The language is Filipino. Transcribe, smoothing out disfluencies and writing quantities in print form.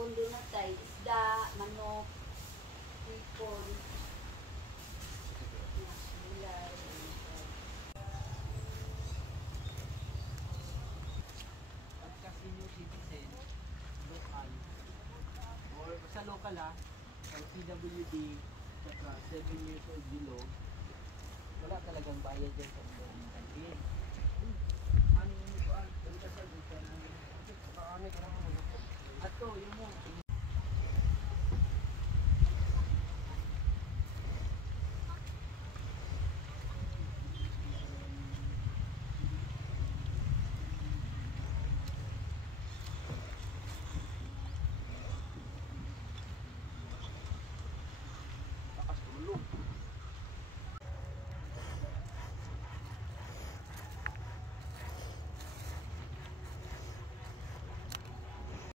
kaon doon na tayo. Isda, manok, hipon. Gulay. Pagka senior citizen, local, or sa local or PWD, saka 7 years old below, wala talagang bayad dyan sa buong kantin. Ano yung ito? Balitasal dito na